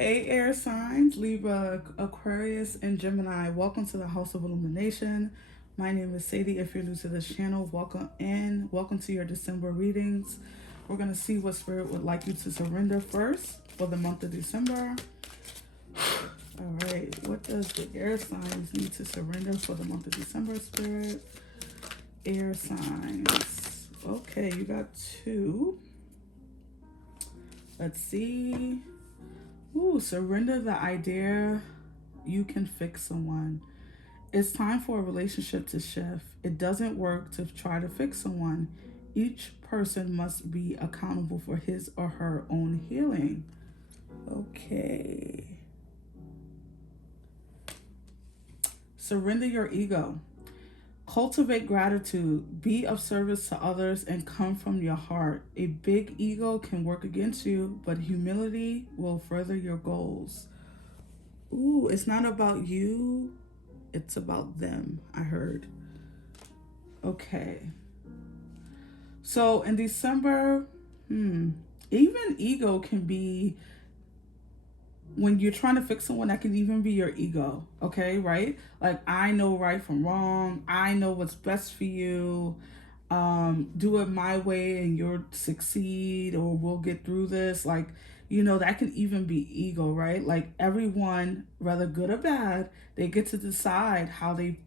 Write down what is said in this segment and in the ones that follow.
Hey, air signs, Libra, Aquarius, and Gemini. Welcome to the House of Illumination. My name is Sadie. If you're new to this channel, welcome in. Welcome to your December readings. We're going to see what Spirit would like you to surrender first for the month of December. All right, what does the air signs need to surrender for the month of December, Spirit? Air signs. Okay, you got two. Let's see. Ooh, surrender the idea you can fix someone. It's time for a relationship to shift. It doesn't work to try to fix someone. Each person must be accountable for his or her own healing. Okay. Surrender your ego. Cultivate gratitude, be of service to others, and come from your heart. A big ego can work against you, but humility will further your goals. Ooh, it's not about you, it's about them, I heard. Okay. So in December, even ego can be, when you're trying to fix someone, that can even be your ego, okay, right? Like, I know right from wrong. I know what's best for you. Do it my way and you'll succeed, or we'll get through this. Like, that can even be ego, right? Like, everyone, whether good or bad, they get to decide how they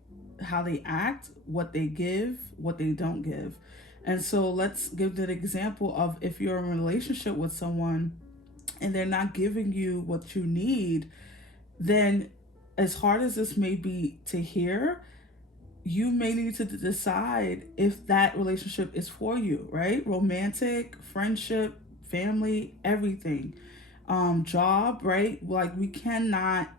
act, what they give, what they don't give. And so let's give the example of, if you're in a relationship with someone and they're not giving you what you need, then, as hard as this may be to hear, you may need to decide if that relationship is for you, right? Romantic, friendship, family, everything. Job, right? Like, we cannot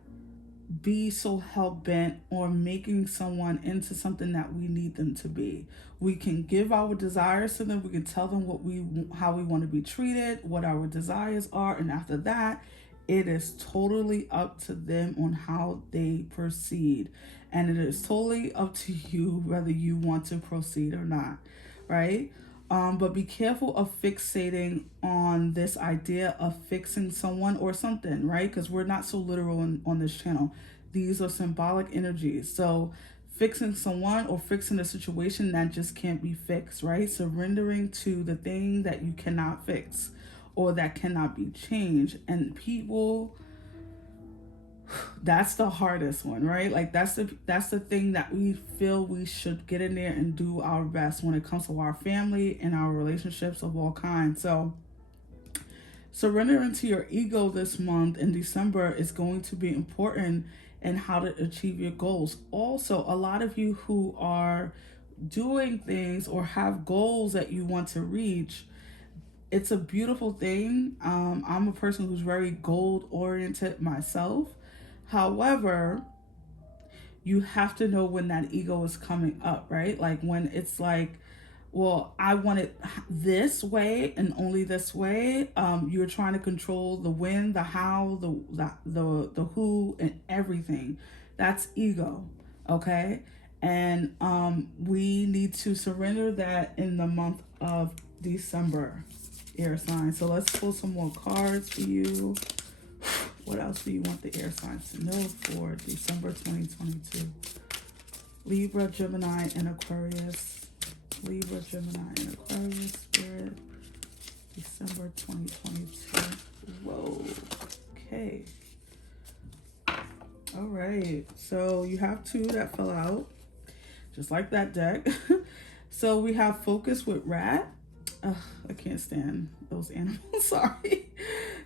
be so hell-bent on making someone into something that we need them to be. We can give our desires to them. We can tell them how we want to be treated, what our desires are, and after that, it is totally up to them on how they proceed. And it is totally up to you whether you want to proceed or not, right? But be careful of fixating on this idea of fixing someone or something, right? Because we're not so literal on this channel. These are symbolic energies. So fixing someone or fixing a situation that just can't be fixed, right? Surrendering to the thing that you cannot fix or that cannot be changed. And people, that's the hardest one, right? Like, that's the thing that we feel we should get in there and do our best when it comes to our family and our relationships of all kinds. So surrendering to your ego this month in December is going to be important in how to achieve your goals. Also, a lot of you who are doing things or have goals that you want to reach, it's a beautiful thing. I'm a person who's very goal oriented myself. However, you have to know when that ego is coming up, right? Like, when it's like, well, I want it this way and only this way. You're trying to control the when, the how, the who, and everything. That's ego, okay? And we need to surrender that in the month of December, air sign. So let's pull some more cards for you. What else do you want the air signs to know for December 2022? Libra, Gemini, and Aquarius. Libra, Gemini, and Aquarius, Spirit, December 2022. Whoa. Okay. All right. So you have two that fell out, just like that deck. So we have Focus with Rat. Ugh, I can't stand those animals. Sorry.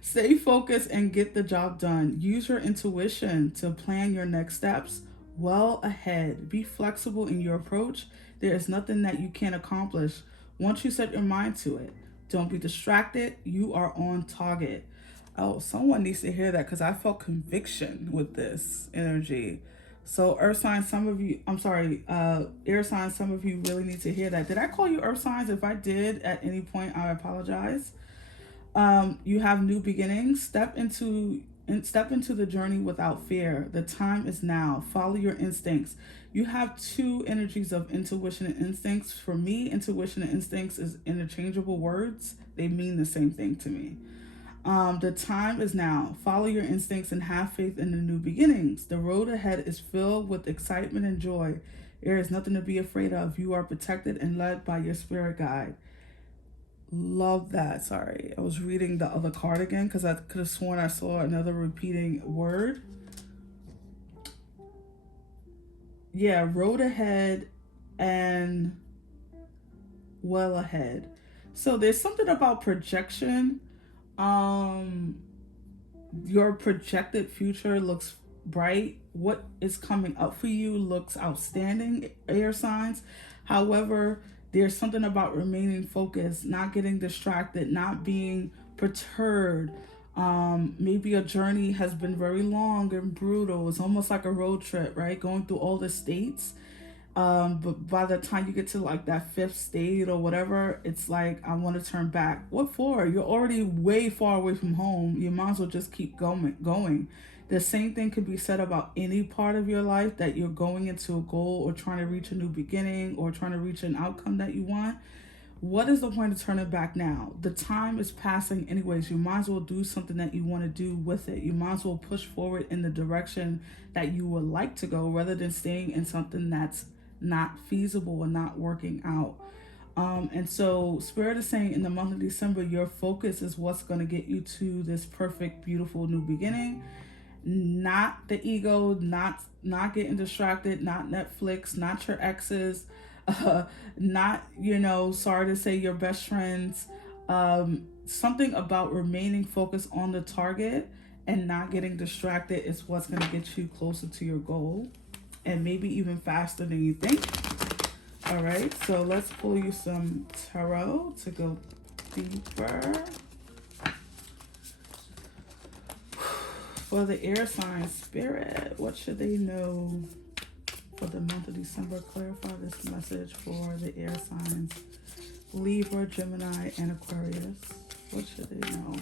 Stay focused and get the job done. Use your intuition to plan your next steps well ahead. Be flexible in your approach. There is nothing that you can't accomplish once you set your mind to it. Don't be distracted. You are on target. Oh, someone needs to hear that, because I felt conviction with this energy. So earth signs, some of you, air signs, some of you really need to hear that. Did I call you earth signs? If I did at any point, I apologize. You have new beginnings. Step into the journey without fear. The time is now. Follow your instincts. You have two energies of intuition and instincts. For me, intuition and instincts is interchangeable words. They mean the same thing to me. The time is now. Follow your instincts and have faith in the new beginnings. The road ahead is filled with excitement and joy. There is nothing to be afraid of. You are protected and led by your spirit guide. Love that. Sorry, I was reading the other card again because I could have sworn I saw another repeating word. Yeah, road ahead and well ahead. So there's something about projection. Your projected future looks bright. What is coming up for you looks outstanding, air signs. However, there's something about remaining focused, not getting distracted, not being perturbed. Maybe a journey has been very long and brutal. It's almost like a road trip, right? Going through all the states. But by the time you get to like that fifth state or whatever, it's like, I want to turn back. What for? You're already way far away from home. You might as well just keep going. The same thing could be said about any part of your life that you're going into a goal or trying to reach a new beginning or trying to reach an outcome that you want. What is the point of turning back now? The time is passing anyways. You might as well do something that you want to do with it. You might as well push forward in the direction that you would like to go rather than staying in something that's not feasible and not working out. And so Spirit is saying in the month of December, your focus is what's going to get you to this perfect, beautiful new beginning. Not the ego, not getting distracted, not Netflix, not your exes, not, sorry to say, your best friends. Something about remaining focused on the target and not getting distracted is what's going to get you closer to your goal, and maybe even faster than you think. All right, so let's pull you some tarot to go deeper. For the air sign, Spirit, what should they know for the month of December? Clarify this message for the air signs, Libra, Gemini, and Aquarius. What should they know?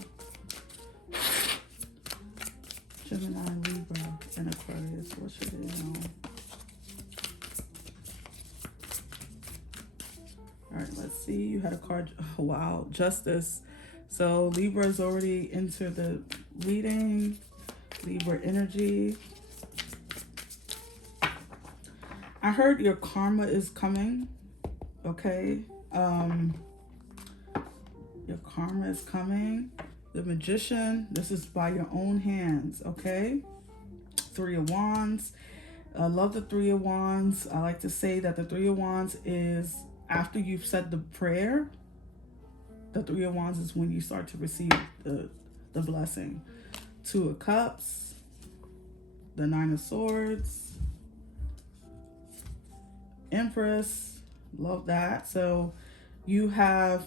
Gemini, Libra, and Aquarius, what should they know? All right, let's see. You had a card. Oh, wow, Justice. So Libra is already into the reading. Libra energy. I heard your karma is coming. Okay. Your karma is coming. The Magician. This is by your own hands. Okay. Three of Wands. I love the Three of Wands. I like to say that the Three of Wands is after you've said the prayer. The Three of Wands is when you start to receive the blessing. Two of Cups, the Nine of Swords, Empress, love that. So you have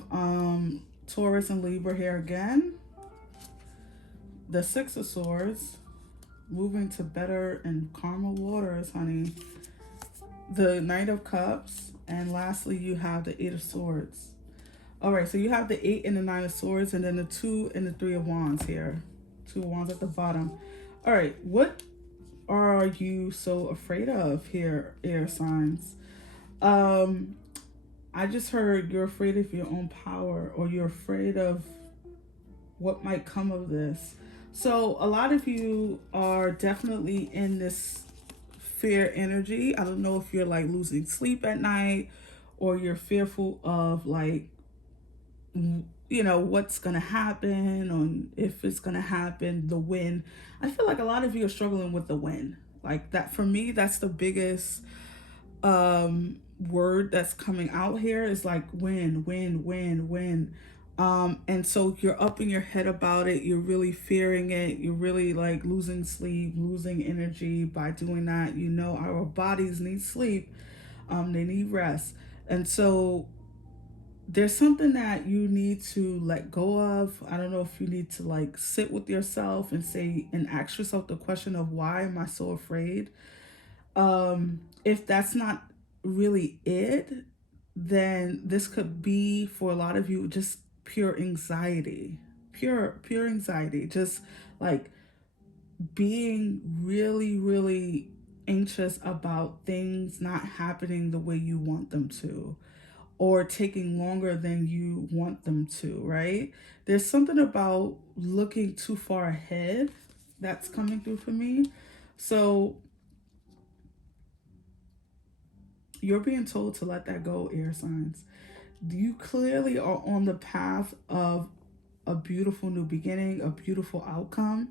Taurus and Libra here again. The Six of Swords, moving to better and calmer waters, honey. The Knight of Cups, and lastly you have the Eight of Swords. All right, so you have the 8 and the 9 of Swords, and then the 2 and the 3 of Wands here. 2 of Wands at the bottom. All right, what are you so afraid of here, air signs? I just heard you're afraid of your own power, or you're afraid of what might come of this. So a lot of you are definitely in this fear energy. I don't know if you're like losing sleep at night, or you're fearful of like, what's gonna happen, or if it's gonna happen, the win. I feel like a lot of you are struggling with the win. Like that, for me, that's the biggest word that's coming out here is like win, win, win, win. And so you're up in your head about it. You're really fearing it. You're really like losing sleep, losing energy by doing that. Our bodies need sleep. They need rest. And so there's something that you need to let go of. I don't know if you need to like sit with yourself and say and ask yourself the question of, why am I so afraid? If that's not really it, then this could be for a lot of you just pure anxiety, pure anxiety, just like being really, really anxious about things not happening the way you want them to, or taking longer than you want them to, right? There's something about looking too far ahead that's coming through for me. So you're being told to let that go, air signs. You clearly are on the path of a beautiful new beginning, a beautiful outcome.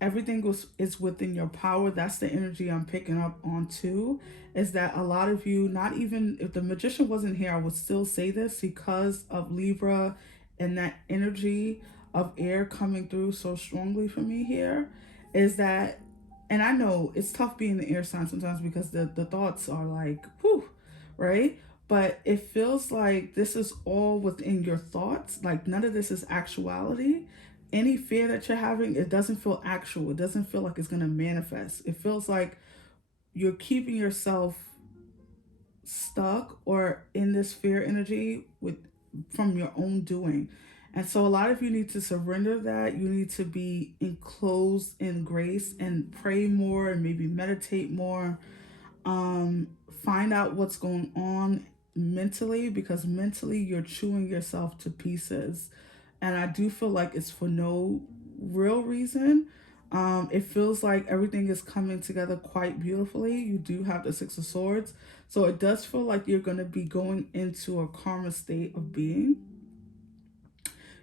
Everything is within your power. That's the energy I'm picking up on too. Is that a lot of you, not even if the magician wasn't here, I would still say this because of Libra and that energy of air coming through so strongly for me here, is that, and I know it's tough being the air sign sometimes because the thoughts are like, whew, right? But it feels like this is all within your thoughts. Like none of this is actuality. Any fear that you're having, it doesn't feel actual. It doesn't feel like it's going to manifest. It feels like you're keeping yourself stuck or in this fear energy with from your own doing. And so a lot of you need to surrender that. You need to be enclosed in grace and pray more and maybe meditate more. um Find out what's going on mentally, because mentally you're chewing yourself to pieces, and I do feel like it's for no real reason. It feels like everything is coming together quite beautifully. You do have the Six of Swords, so it does feel like you're going to be going into a karma state of being.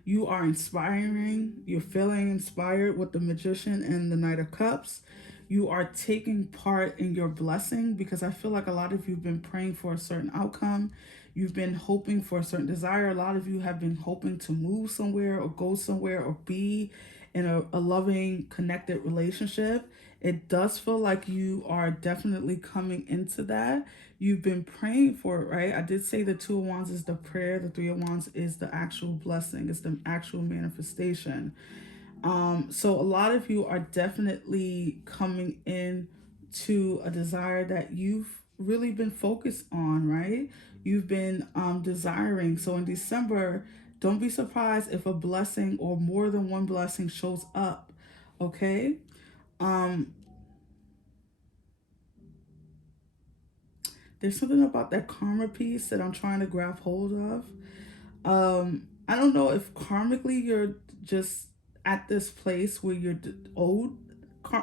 You are inspiring. You're feeling inspired with the Magician and the Knight of Cups. You are taking part in your blessing, because I feel like a lot of you have been praying for a certain outcome. You've been hoping for a certain desire. A lot of you have been hoping to move somewhere or go somewhere or be in a loving, connected relationship. It does feel like you are definitely coming into that. You've been praying for it, right? I did say the Two of Wands is the prayer, the Three of Wands is the actual blessing, it's the actual manifestation. So a lot of you are definitely coming in to a desire that you've really been focused on, right? You've been desiring. So in December, don't be surprised if a blessing or more than one blessing shows up, okay? Um, there's something about that karma piece that I'm trying to grab hold of. I don't know if karmically you're just at this place where you're owed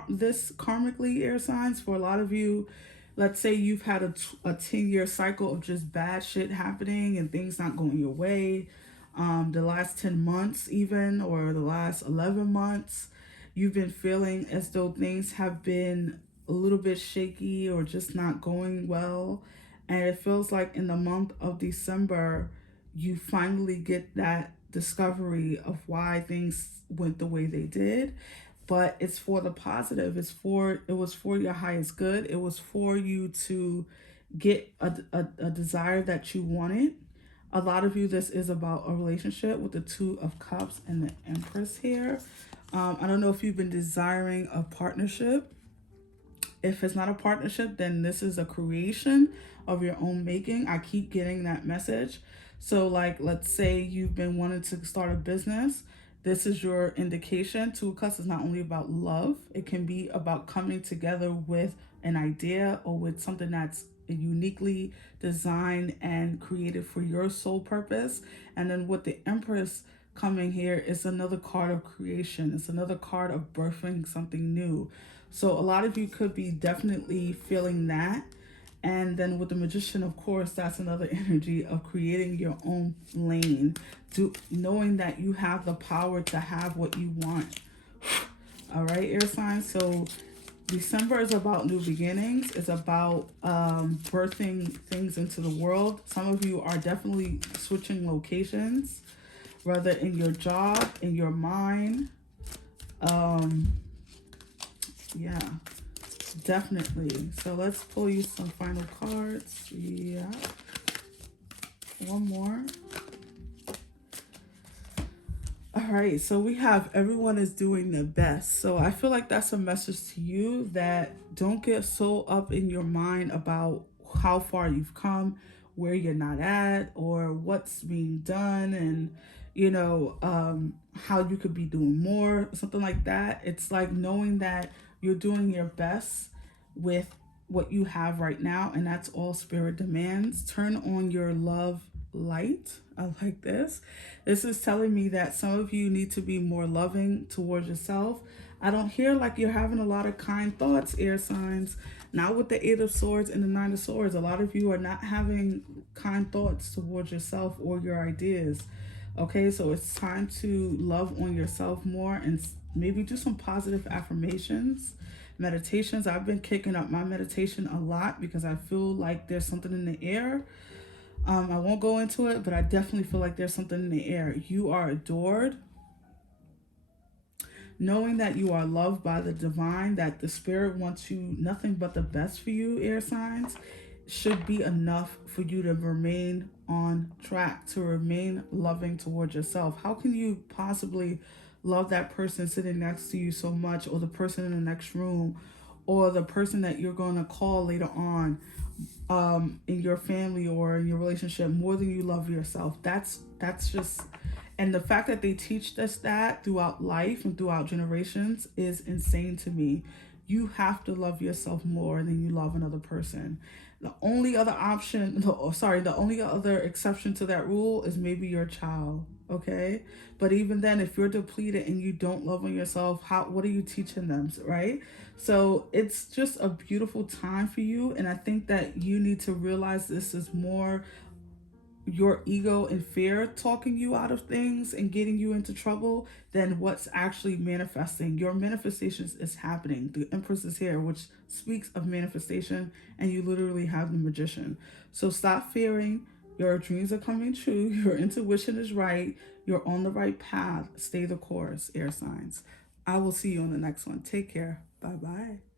this karmically, air signs. For a lot of you, let's say you've had a 10-year cycle of just bad shit happening and things not going your way. The last 10 months even, or the last 11 months, you've been feeling as though things have been a little bit shaky or just not going well. And it feels like in the month of December, you finally get that discovery of why things went the way they did. But it's for the positive. It was for your highest good. It was for you to get a desire that you wanted. A lot of you, this is about a relationship with the Two of Cups and the Empress here. I don't know if you've been desiring a partnership. If it's not a partnership, then this is a creation of your own making. I keep getting that message. So like, let's say you've been wanting to start a business. This is your indication. Two of Cups is not only about love. It can be about coming together with an idea or with something that's uniquely designed and created for your sole purpose. And then with the Empress coming here, is another card of creation. It's another card of birthing something new. So a lot of you could be definitely feeling that. And then with the Magician, of course, that's another energy of creating your own lane, to knowing that you have the power to have what you want. All right, air signs. So December is about new beginnings. It's about birthing things into the world. Some of you are definitely switching locations, whether in your job, in your mind. Yeah, definitely. So let's pull you some final cards. Yeah. One more. All right, so we have everyone is doing their best. So I feel like that's a message to you, that don't get so up in your mind about how far you've come, where you're not at, or what's being done, and how you could be doing more, something like that. It's like knowing that you're doing your best with what you have right now, and that's all spirit demands. Turn on your love light. I like this. This is telling me that some of you need to be more loving towards yourself. I don't hear like you're having a lot of kind thoughts, air signs. Not with the Eight of Swords and the Nine of Swords. A lot of you are not having kind thoughts towards yourself or your ideas. Okay, so it's time to love on yourself more and maybe do some positive affirmations, meditations. I've been kicking up my meditation a lot because I feel like there's something in the air. I won't go into it, but I definitely feel like there's something in the air. You are adored. Knowing that you are loved by the divine, that the spirit wants you nothing but the best for you, air signs, should be enough for you to remain on track, to remain loving towards yourself. How can you possibly love that person sitting next to you so much, or the person in the next room, or the person that you're going to call later on, in your family or in your relationship, more than you love yourself? That's just, and the fact that they teach us that throughout life and throughout generations is insane to me. You have to love yourself more than you love another person. The only other option, the only other exception to that rule is maybe your child, okay? But even then, if you're depleted and you don't love on yourself, what are you teaching them, right? So it's just a beautiful time for you, and I think that you need to realize this is more your ego and fear talking you out of things and getting you into trouble than what's actually manifesting. Your manifestations is happening. The Empress is here, which speaks of manifestation, and you literally have the Magician. So stop fearing. Your dreams are coming true. Your intuition is right. You're on the right path. Stay the course, air signs. I will see you on the next one. Take care. Bye-bye.